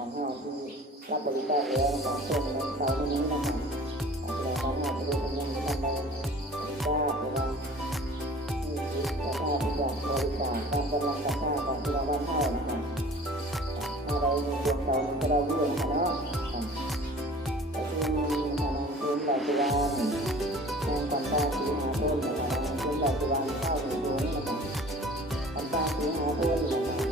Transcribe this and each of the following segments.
ของเราที่รับบริการแล้วของส่งในเสาร์นี้นะคะแล้วของเราจะเป็นยังทำได้บริการเวลาที่จิตสภาพที่จะบริการตามกำลังศรัทธาของที่เราได้ให้นะคะอะไรในดวงใจมันก็ได้เรื่องค่ะเนาะก็คือมีทางคืนหลายวันนางปันตาสีหาต้นนะคะนางเป็นดอกกุหลาบข้าวหนึ่งดวงนะคะปันตาสีหาต้นนะคะ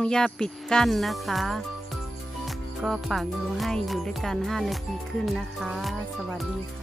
ต้องย่าปิดกั้นนะคะ ก็ฝากดูให้อยู่ด้วยกัน 5 นาทีขึ้นนะคะ สวัสดีค่ะ